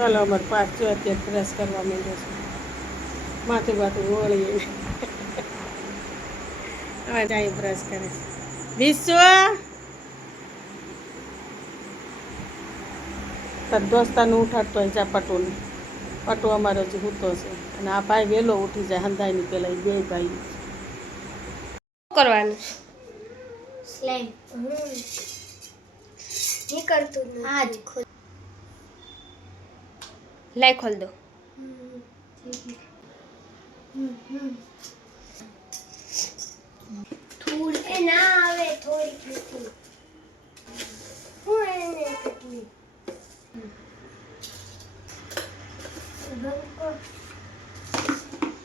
ચાલો અમારે પાક જો અત્યારે બ્રશ કરવા માંડ્યો છે માથું બાથું વળીએ હવે જાય બ્રશ કરે વિશ્વ તાર દોસ્તાનું ઉઠાડતો હોય જા પટુને પટુ અમારો હજી સૂતો છે અને આ ભાઈ વહેલો ઉઠી જાય હંધાઈની પહેલાં એ બે ભાઈ કરવાનું સ્લાઈમ નહીં કરતું આજ ખોલ લાઈ ખોલ દો થોડી એ ના આવે થોડી કેટલી હું એને કેટલી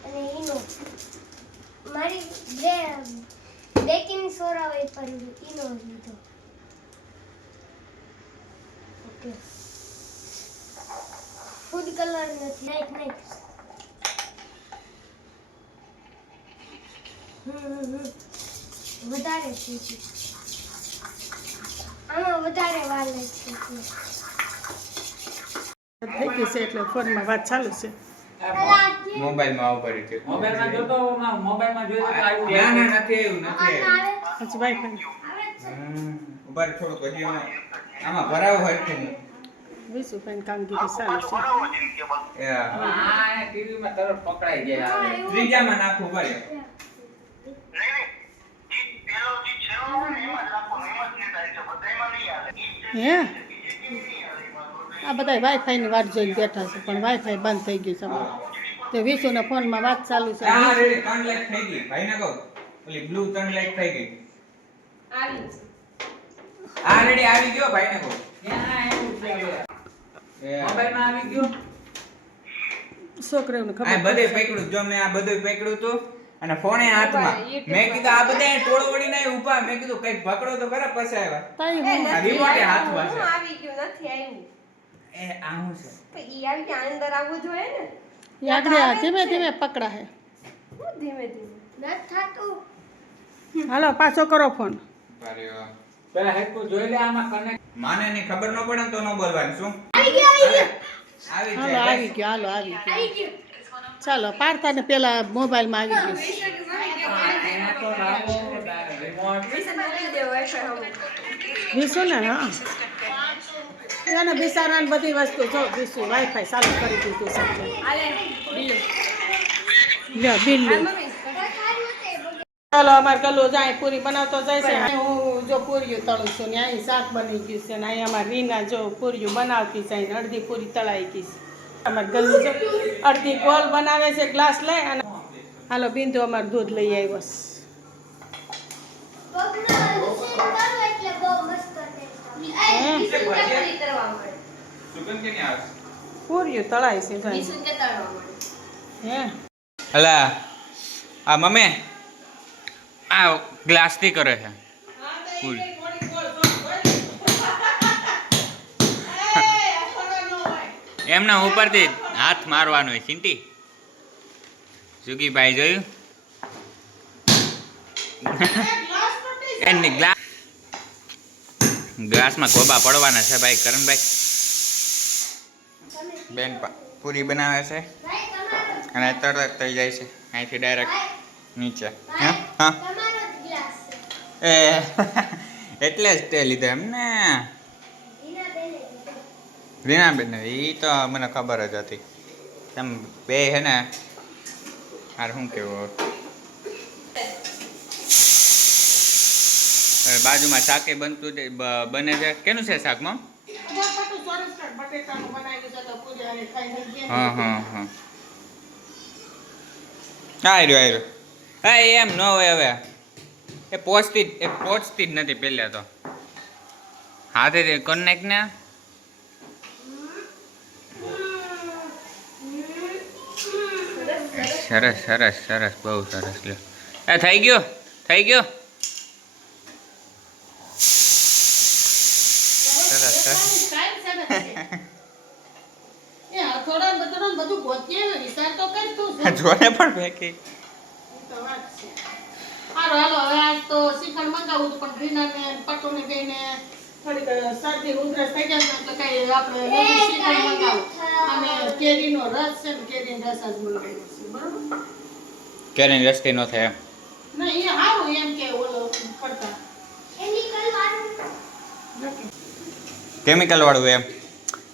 અને ઈનો મારી બેકિંગ સોડા હોય પર ઈનો લીધો ઓકે ફૂડ કલર નથી નાઈટ નાઈટ વધારે છે આમાં વધારે વાર લાગે છે થઈ ગઈ છે એટલે ફોનમાં વાત ચાલુ છે મોબાઈલમાં આવું પડ્યું છે મોબાઈલમાં જોતો મોબાઈલમાં જોઈ તો આવ્યું ના ના નથી આવ્યું નથી આવ્યું પછી વાઈફાઈ ઉપર થોડુંક હજી આમાં ભરાવ હોય છે વિશુભાઈ કામગીરી ચાલુ છે આ ટીવીમાં તરત પકડાઈ જાય આવે ત્રીજામાં નાખવું પડે હે આ બધા વાઈફાઈની વાટ જોઈને બેઠા છે પણ વાઈફાઈ બંધ થઈ ગયું છે અમારું તો વિશુના ફોનમાં વાત ચાલુ છે આ રેડી 3 લાખ થઈ ગઈ ભાઈને કહો ઓલી બ્લુ 3 લાખ થઈ ગઈ આ રેડી આવી ગયો ભાઈને કહો ક્યાં આવ્યું છે હવે મોબાઈલમાં આવી ગયો છોકરાઓને આ ખબર બધે પકડ્યું જો મેં આ બધું પકડ્યું તો અને ફોને હાથમાં મેં કીધું આ બધા ટોળો વળીને ઊભા મેં કીધું કઈક પકડો તો ખરા પછી આવ્યા તાઈ આ રિમોટ હાથમાં છે આવી ગયું નથી આવ્યું એ આવું છે તો ઈ આવી ગયા અંદર આવવું જોઈએ ને યાગડે ધીમે ધીમે પકડા હે હું ધીમે ધીમે નત થાતું હાલો પાછો કરો ફોન અરે વાહ. પેલા હેડફોન જોઈ લે આમાં કનેક્ટ માને ની ખબર ન પડે ને તો ન બોલવાનું શું આવી ગયો આવી હાલો જાય આવી ગયો હાલો આવી ગયો ચાલો પાડતાને પેલા મોબાઈલમાં આવી ગયું એના તો લાવો રિમોટ મૂકી દે વાઈફાઈ હવે વિશુ ને હા એને બિચારાને બધી વસ્તુ જો વિશુ વાઈફાઈ ચાલુ કરી દીધું છે આલે બિલ્લુ લે બિલ્લુ મમ્મી ચાલો અમારે ગલો જાય પૂરી બનાવતો જાય છે અહીં હું જો પૂરીઓ તળું છું ને અહીં શાક બની ગયું છે ને અહીં અમારે રીના જો પૂરીઓ બનાવતી જાય ને અડધી પૂરી તળાઈ ગઈ છે અમારે ગલું જો અડધી ગોળ બનાવે છે ગ્લાસ લઈ અને હાલો બિંદુ અમારે દૂધ લઈ આવ્યો છે પગના રિસીવ કરો એટલે બહુ મસ્ત હે? પૂરી કરવા મળે સુગંધ કેની આવે પૂરીઓ તળાઈ છે જાય વિસુ કે તળવા મળે હે અલા આ મમ્મી આ ગ્લાસ થી કરે છે ફૂલ એમના ઉપરથી હાથ મારવાનો હોય ચિંટી સુગીભાઈ જોયું એની ગ્લાસમાં ગોબા પડવાના છે ભાઈ કરણભાઈ બેન પૂરી બનાવે છે અને તરત થઈ જાય છે અહીંથી ડાયરેક્ટ નીચે હા હા તમારો જ ગ્લાસ એ છે એટલે જ તે લીધો એમ ને એના બેને રીનાબેન એ તો મને ખબર જ હતી તમે બે હે ને હાર શું કેવું હવે બાજુમાં શાકે બનતું બને છે કેનું છે શાકમાં હા હા હા આયરો હા એમ ન હોય હવે એ પહોંચતી જ નથી પહેલા તો હાથે કરી નાખ ને સરસ સરસ સરસ બહુ સરસ લ્યો એ થઈ ગયો સરસ સરસ જોને પણ ફેંકી હાલો હવે આજ તો શ્રીખંડ મંગાવું હતું પણ રીનાને પટુને કહીને થોડીક શરદી ઉધરસ થઈ ગયા એટલે કઈ આપણે શ્રીખંડ મંગાવું અને કેરીનો રસ છે ને કેરીનો રસ જ મંગાવ્યો છે બરોબર કેરીની રસ્તી ન થાય એમ ના એ સારું એમ કે ઓલો પડતા કેમિકલ વાળું કેમિકલ વાળું એમ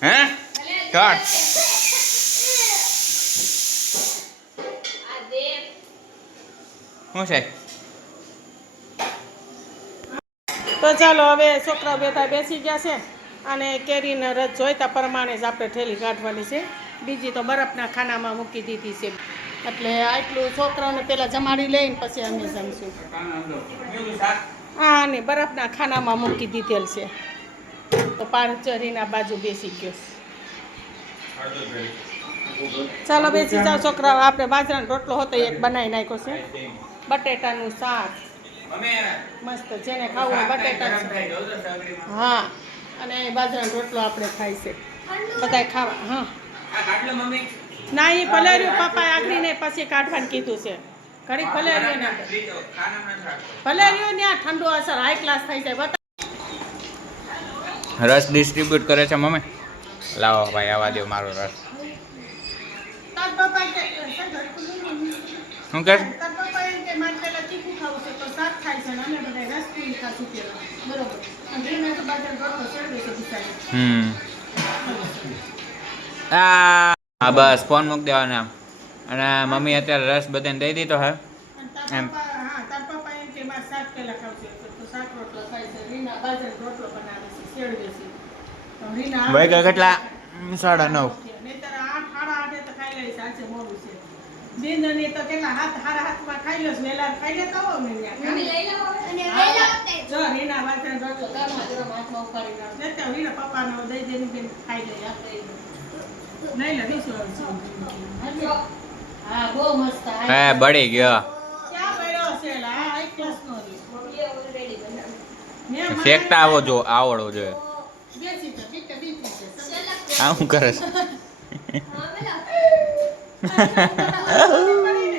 હે ચાલ શું છે તો ચાલો હવે છોકરા બેઠા બેસી ગયા છે અને કેરીના રસ જોઈતા પ્રમાણે જ આપણે ઠેલી કાઢવાની છે બીજી તો બરફના ખાનામાં મૂકી દીધી છે એટલે આટલું છોકરાઓને પહેલાં જમાડી લઈને પછી અમે જમશું હા અને બરફના ખાનામાં મૂકી દીધેલ છે તો પાંચરીના બાજુ બેસી ગયો ચાલો બેસી જાઓ છોકરાઓ આપણે બાજરાનો રોટલો હતો એક બનાવી નાખ્યો છે બટેટાનું શાક મસ્ત જેને ખાવું હોય બટેટા હા અને બાજરાનો રોટલો આપણે ખાઈ છે બધાય ખાવા હા ના એ પલાર્યું પપ્પાએ આખરીને પછી કાઢવાનું કીધું છે ઘડીક પલાર્યું ને પલાર્યું ને ઠંડુ અસર હાઈ ક્લાસ થઈ જાય બતા રસ ડિસ્ટ્રીબ્યુટ કરે છે મમ્મી લાવો ભાઈ આવા દો મારો રસ તાર પપ્પા કે શું કર તાર પપ્પા એમ કે મારે પેલા તીખું ખાવું છે તો શાક ખાય છે ને અમે બધા રસ પૂરી ખાશું પેલા બરોબર અને રીના તો બાજરાનો રોટલો ચડવે છે બિચારી હા બસ ફોન મૂકી દેવાનો આમ અને મમ્મી અત્યારે રસ બધાને દઈ દીધો હે અને તાર પપ્પા હા તાર પપ્પા એમ કે મારે શાક પેલા ખાવશે તો શાક રોટલો ખાય છે રીના બાજરાનો રોટલો બનાવે છે ચડવે છે તો રીના વાગ્યા કેટલા 9:30 નહીંતર 8 તો ખાઈ લઈશ આજે મોડું છે બિંદની તો કેટલા હારા હાથમાં ખાઈ લો વેલા ખાઈ લેતા હો ને મમ્મી લઈ લો હવે. અને વેલા વખતે જો રીના વાતન રોટલો ગરમા ગરમ હાથમાં ઉપાડી નાખ લેતા રીના પપ્પાનો દઈ દેને બેન ખાઈ લે આપણે નહીં લે વિશ્વ હા બહુ મસ્ત હે બળી ગયો ક્યાં પડ્યો છે લા આ એક ક્લાસનો મમ્મીએ already બનાવ્યું. મેં શેકતા આવડવો જોઈએ બેસી તો બીટ બીટી છે આ શું કરે છે હા, પેલા. પડી ને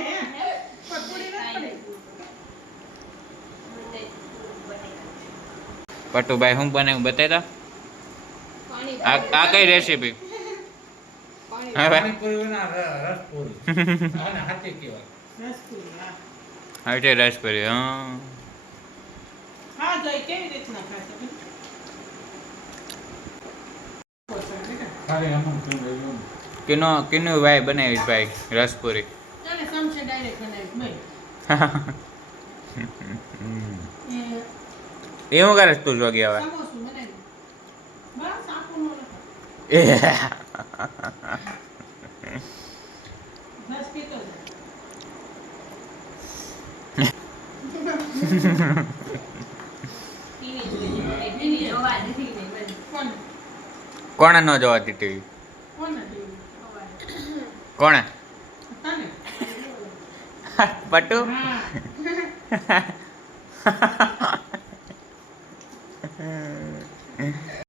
પડી ને પટુભાઈ શું બનાવ્યું બતાવી પાણી આ કઈ રેસીપી હા ભાઈ પાણીપુરીના રસપુરી આને હાથી કહેવાય રસપુરી હા આવી છે રસ કરી હા હા જોઈ કેવી રીતના ખાશે ખાલી અમુક જોયું કિનો ભાઈ બનાવી ભાઈ રસપુરી તને સમશે ડાયરેક્ટ બનાવી મેં એ એવું કરે તું જોગી હવે સમોસું બનાવી બસ આપું નો લખો એ બસ પીતો દીદી જોવા નથી ને બસ. કોણ કોણે ન જોવાતી ટીવી કોણ નથી કોણે તને પટુ હા